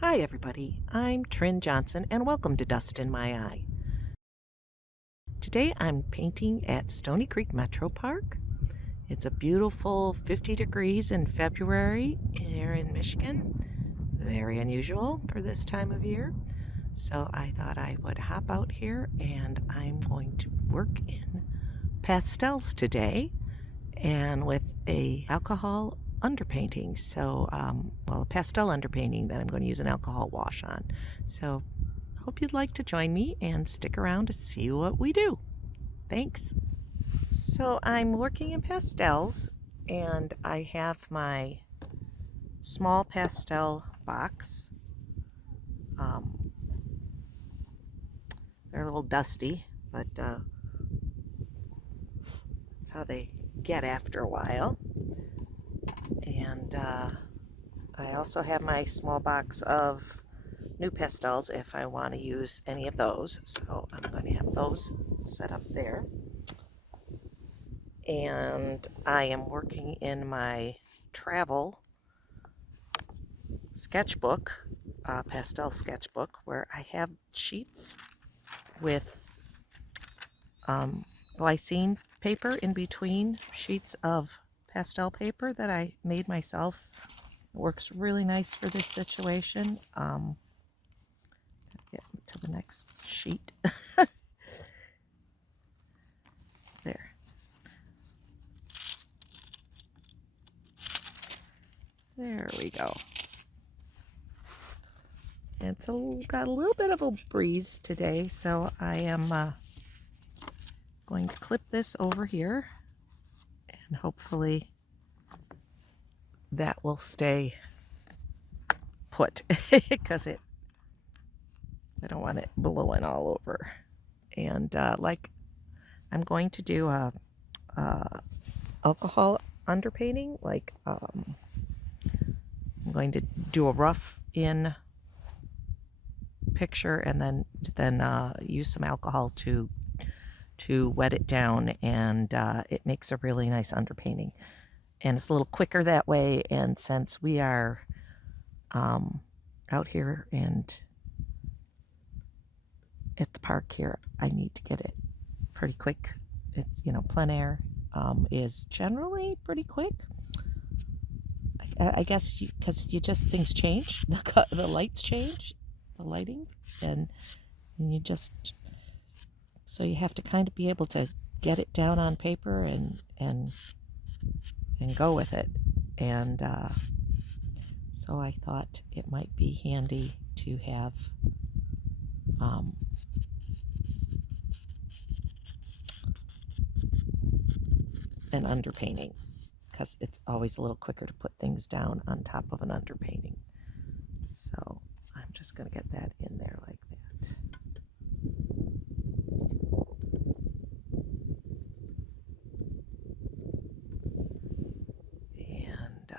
Hi everybody, I'm Trin Johnson and welcome to Dust in My Eye. Today I'm painting at Stony Creek Metro Park. It's a beautiful 50 degrees in February here in Michigan. Very unusual for this time of year. So I thought I would hop out here and I'm going to work in pastels today and with a alcohol underpainting. So, a pastel underpainting that I'm going to use an alcohol wash on. So, hope you'd like to join me and stick around to see what we do. Thanks. So, I'm working in pastels and I have my small pastel box. They're a little dusty, but that's how they get after a while. And I also have my small box of new pastels if I want to use any of those. So I'm going to have those set up there. And I am working in my travel sketchbook, pastel sketchbook, where I have sheets with glycine paper in between sheets of pastel paper that I made myself. It works really nice for this situation. Get to the next sheet. There. There we go. It's got a little bit of a breeze today, so I am going to clip this over here, and hopefully that will stay put because I don't want it blowing all over. And like I'm going to do a alcohol underpainting, like I'm going to do a rough in picture and then use some alcohol to wet it down, and it makes a really nice underpainting, and it's a little quicker that way. And since we are out here and at the park here, I need to get it pretty quick. It's, plein air is generally pretty quick. I guess because things change, the lights change, the lighting, and you just, so you have to kind of be able to get it down on paper and go with it. And so I thought it might be handy to have an underpainting, because it's always a little quicker to put things down on top of an underpainting. So I'm just going to get that in there like that. And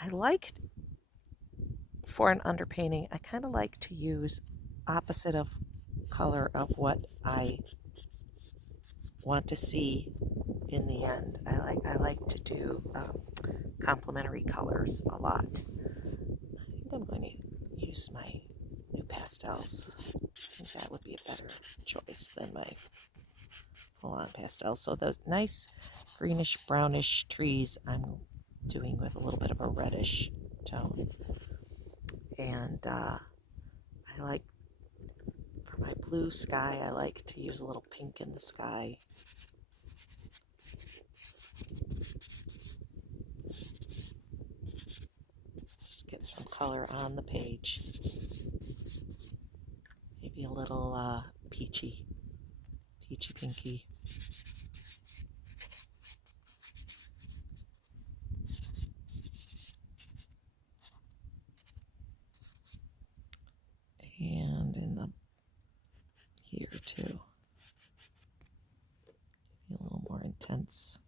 I liked, for an underpainting, I kind of like to use opposite of color of what I want to see in the end. I like to do complementary colors a lot. I think I'm going to use my new pastels. I think that would be a better choice than my full-on pastels. So those nice greenish brownish trees I'm doing with a little bit of a reddish tone. And I like, for my blue sky, I like to use a little pink in the sky. Just get some color on the page. Maybe a little peachy pinky. And in the here too, a little more intense.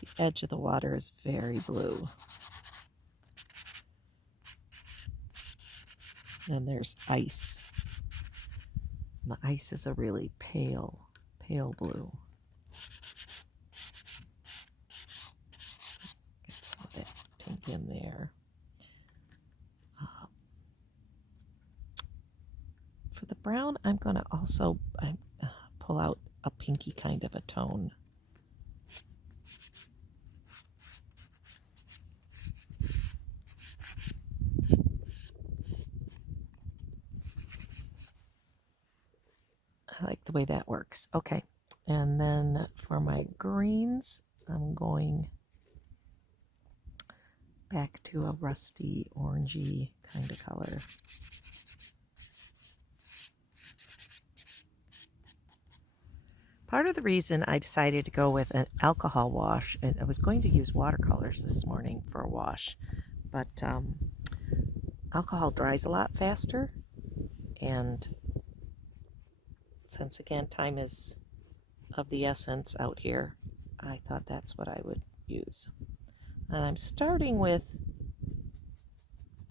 The edge of the water is very blue. Then there's ice. And the ice is a really pale pale blue. Get some of that pink in there. For the brown, I'm going to also pull out a pinky kind of a tone. I like the way that works. Okay, and then for my greens, I'm going back to a rusty, orangey kind of color. Part of the reason I decided to go with an alcohol wash, and I was going to use watercolors this morning for a wash, but alcohol dries a lot faster, and since again time is of the essence out here, I thought that's what I would use. And I'm starting with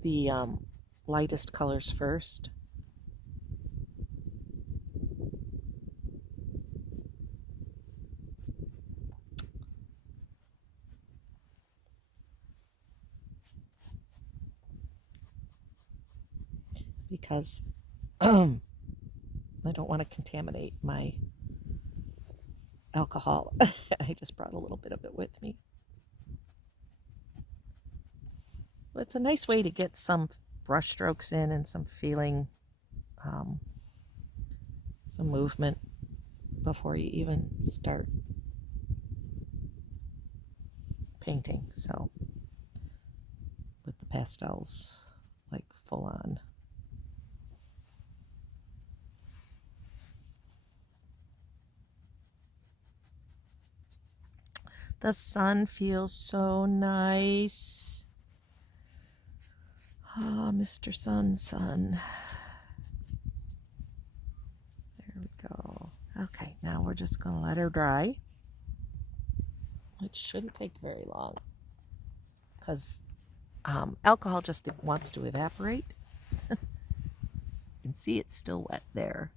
the lightest colors first. Because I don't want to contaminate my alcohol. I just brought a little bit of it with me. But it's a nice way to get some brush strokes in and some feeling, some movement before you even start painting. So with the pastels, like full on. The sun feels so nice. Ah, Mr. Sun. There we go. Okay, now we're just going to let her dry. It shouldn't take very long because alcohol just wants to evaporate. You can see it's still wet there.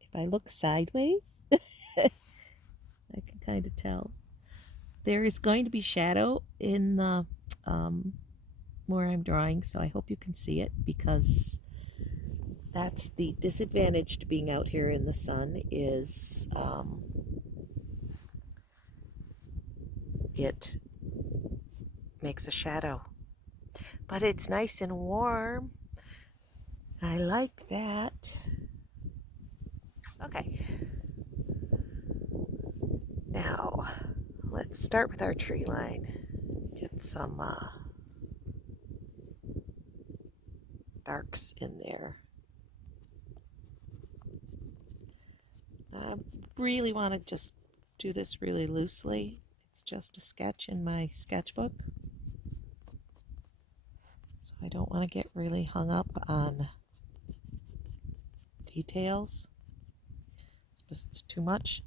If I look sideways, I can kind of tell. There is going to be shadow in the where I'm drawing, so I hope you can see it, because that's the disadvantage to being out here in the sun is it makes a shadow. But it's nice and warm. I like that. Okay. Now, let's start with our tree line. Get some darks in there. I really want to just do this really loosely. It's just a sketch in my sketchbook. So I don't want to get really hung up on details. It's too much.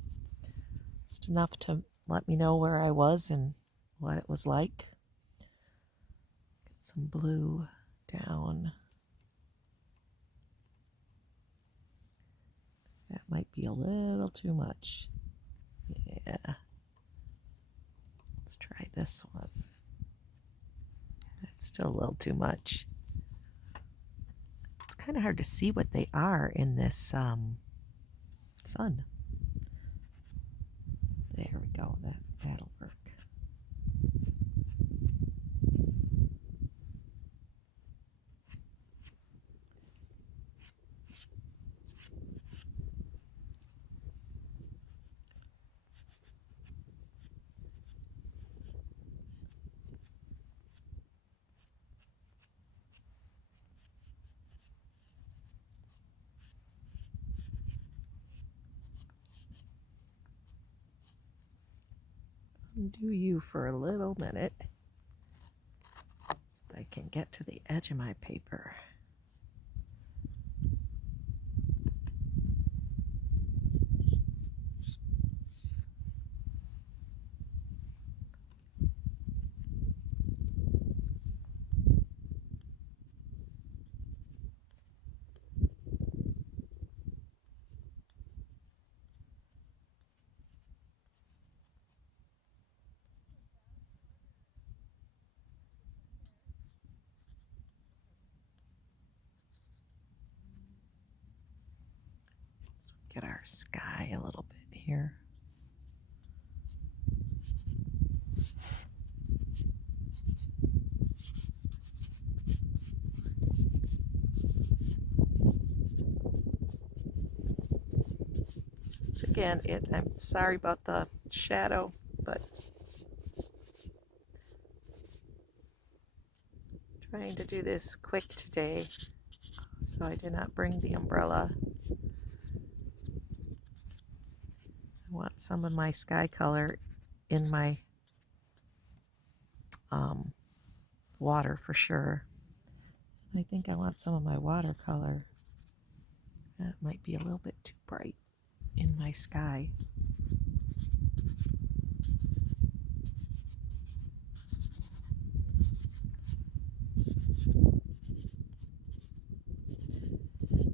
Just enough to let me know where I was and what it was like. Get some blue down. That might be a little too much. Yeah. Let's try this one. That's still a little too much. It's kind of hard to see what they are in this sun. There we go. That'll work. Undo you for a little minute so I can get to the edge of my paper. at our sky a little bit here. Once again, I'm sorry about the shadow, but trying to do this quick today, so I did not bring the umbrella. I want some of my sky color in my water for sure. I think I want some of my watercolor. That might be a little bit too bright in my sky.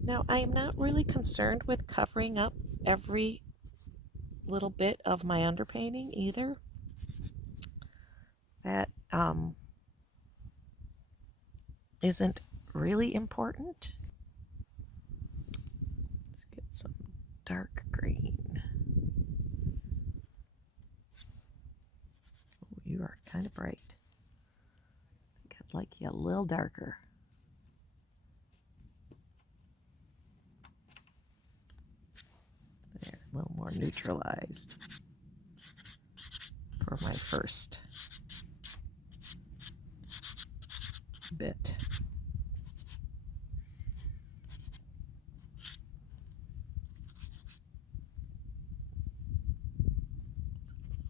Now, I am not really concerned with covering up every little bit of my underpainting either. That isn't really important. Let's get some dark green. Oh, you are kind of bright. I think I'd like you a little darker. There, a little more neutralized for my first bit.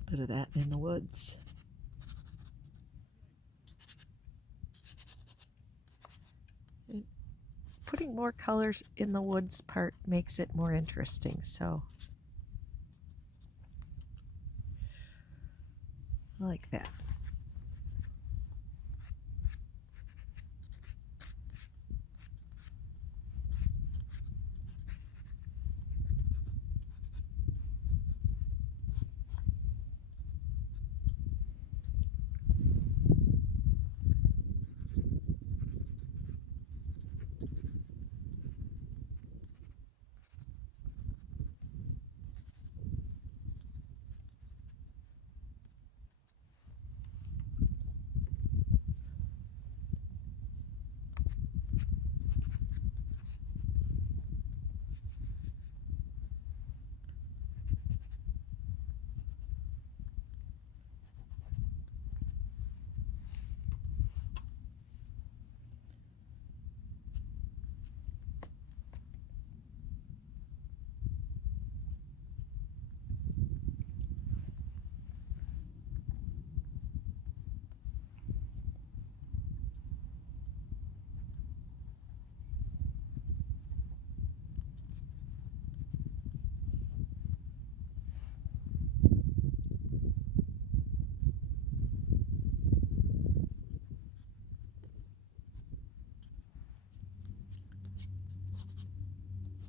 A bit of that in the woods. And putting more colors in the woods part makes it more interesting, so I like that.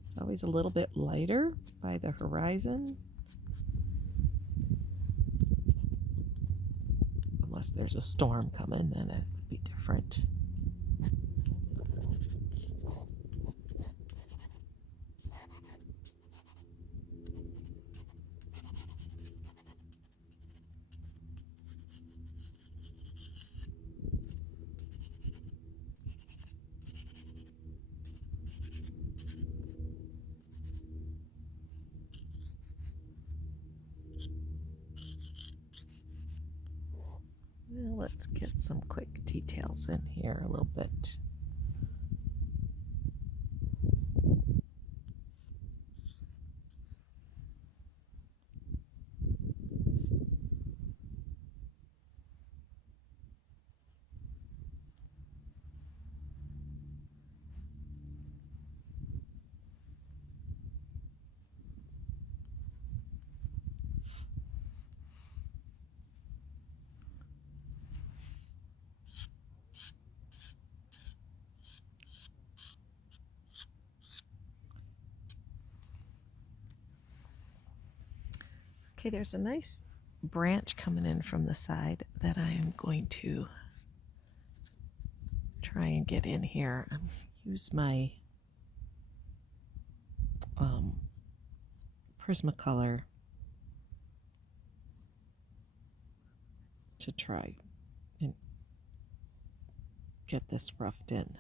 It's always a little bit lighter by the horizon, unless there's a storm coming, then it would be different. Well, let's get some quick details in here a little bit. Okay, there's a nice branch coming in from the side that I am going to try and get in here. Use my Prismacolor to try and get this roughed in.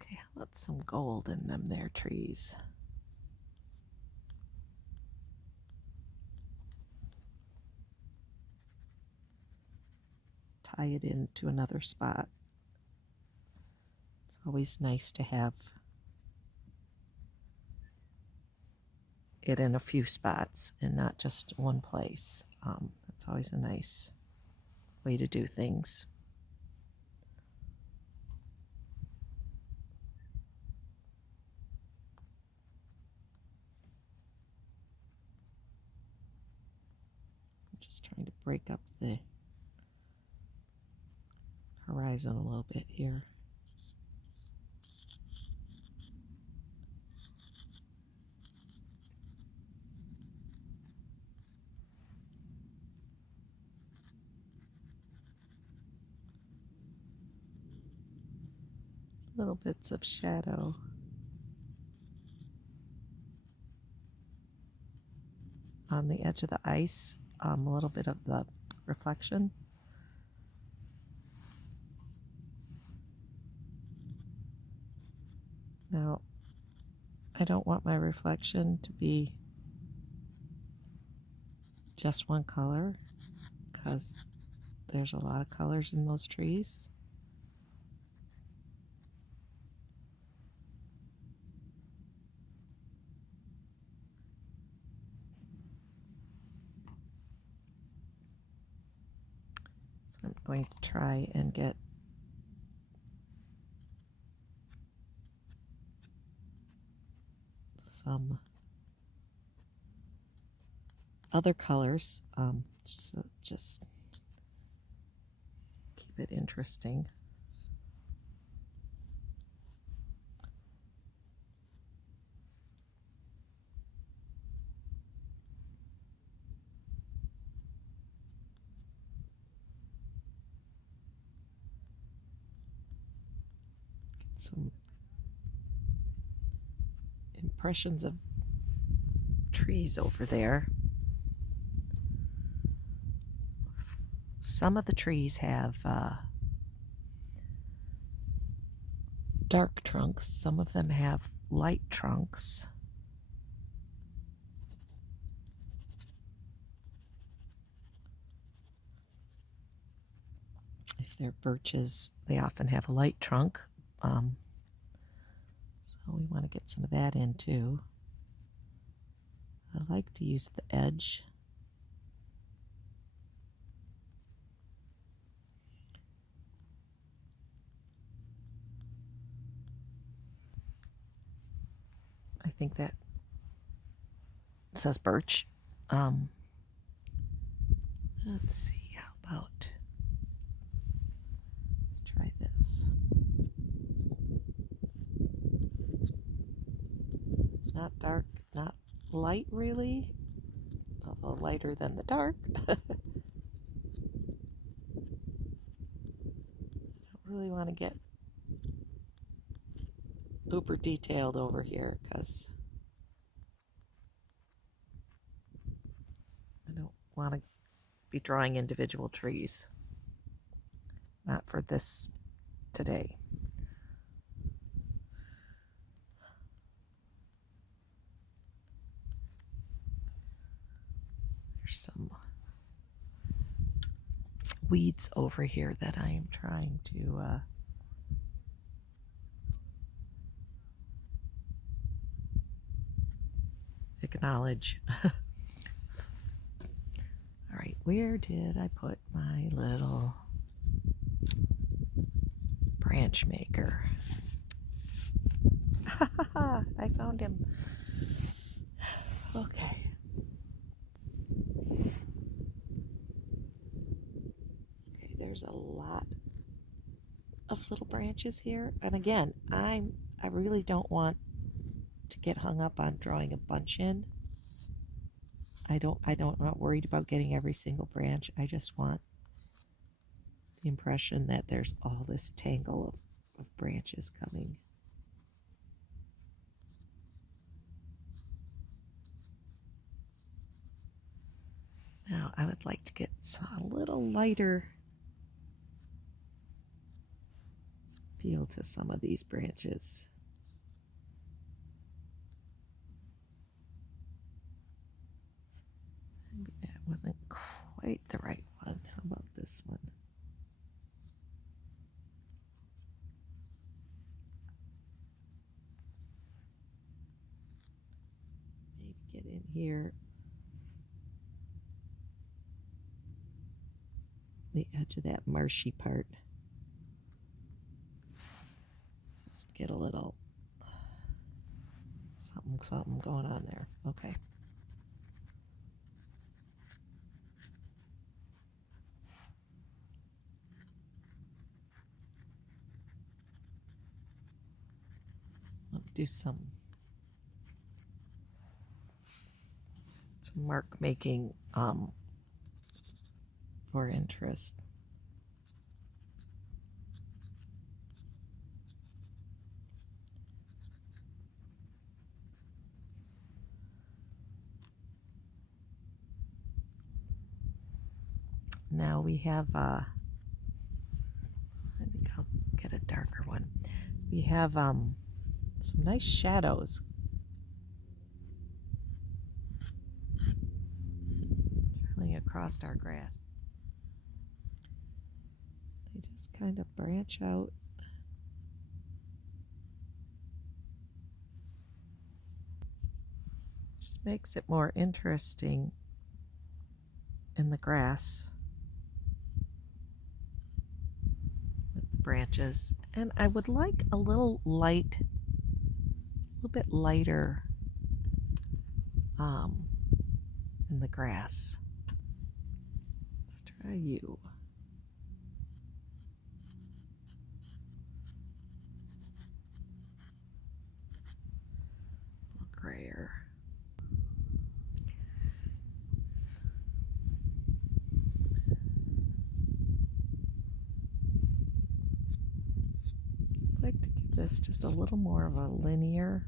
Okay, how about some gold in them there trees? Tie it into another spot. It's always nice to have it in a few spots and not just one place. That's always a nice way to do things. I'm just trying to break up the horizon a little bit here. Little bits of shadow. On the edge of the ice, a little bit of the reflection. Now, I don't want my reflection to be just one color because there's a lot of colors in those trees. So I'm going to try and get some other colors, just keep it interesting. Get some impressions of trees over there. Some of the trees have dark trunks, some of them have light trunks. If they're birches, they often have a light trunk. So we want to get some of that in too. I like to use the edge. I think that says birch. Let's see, how about, let's try this. Not dark, not light really, although lighter than the dark. I don't really want to get uber detailed over here because I don't want to be drawing individual trees. Not for this today. There's some weeds over here that I am trying to acknowledge. All right, where did I put my little branch maker? I found him. Okay. Okay, there's a lot of little branches here, and again, I really don't want to get hung up on drawing a bunch in. I'm not worried about getting every single branch. I just want the impression that there's all this tangle of branches coming. Now I would like to get a little lighter feel to some of these branches. Maybe that wasn't quite the right one. How about this one? Maybe get in here. The edge of that marshy part. Just get a little something going on there. Okay. Let's do some mark making for interest. Now we have, I think I'll get a darker one. We have some nice shadows traveling across our grass. They just kind of branch out. Just makes it more interesting in the grass with the branches. And I would like a little bit lighter in the grass. Let's try you. A little grayer. I'd like to give this just a little more of a linear,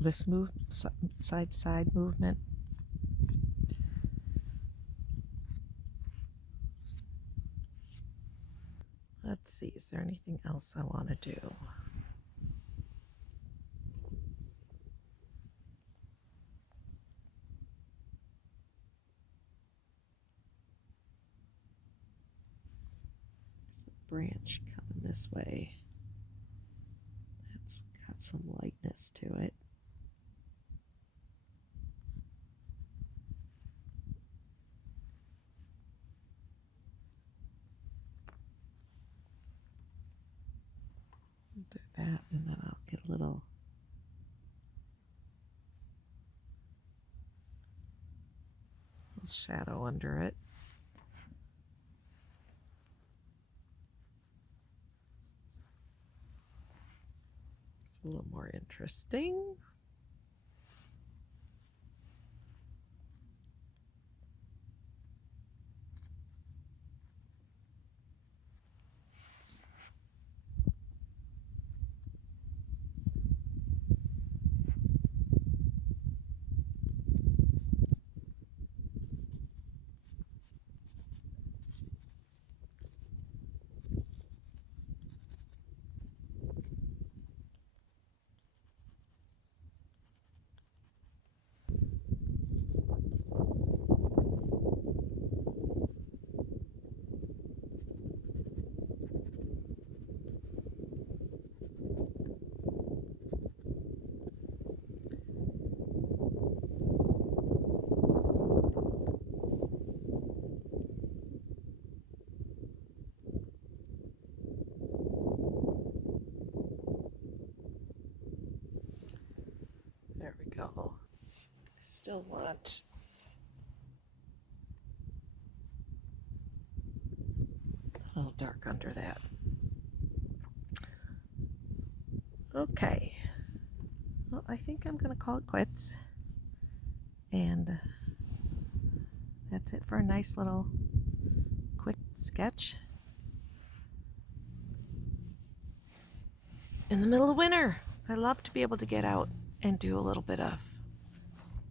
this side movement. Let's see, is there anything else I want to do? There's a branch coming this way. That's got some lightness to it. Do that, and then I'll get a little shadow under it. It's a little more interesting. There we go. I still want a little dark under that. Okay. Well, I think I'm going to call it quits. And that's it for a nice little quick sketch in the middle of winter. I love to be able to get out and do a little bit of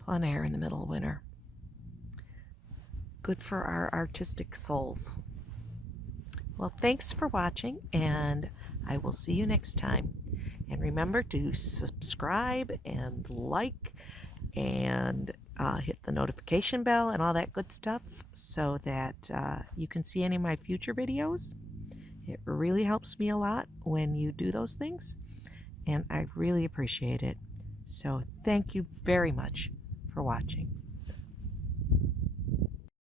plein air in the middle of winter. Good for our artistic souls. Well, thanks for watching, and I will see you next time. And remember to subscribe and like and hit the notification bell and all that good stuff so that you can see any of my future videos. It really helps me a lot when you do those things, and I really appreciate it. So thank you very much for watching.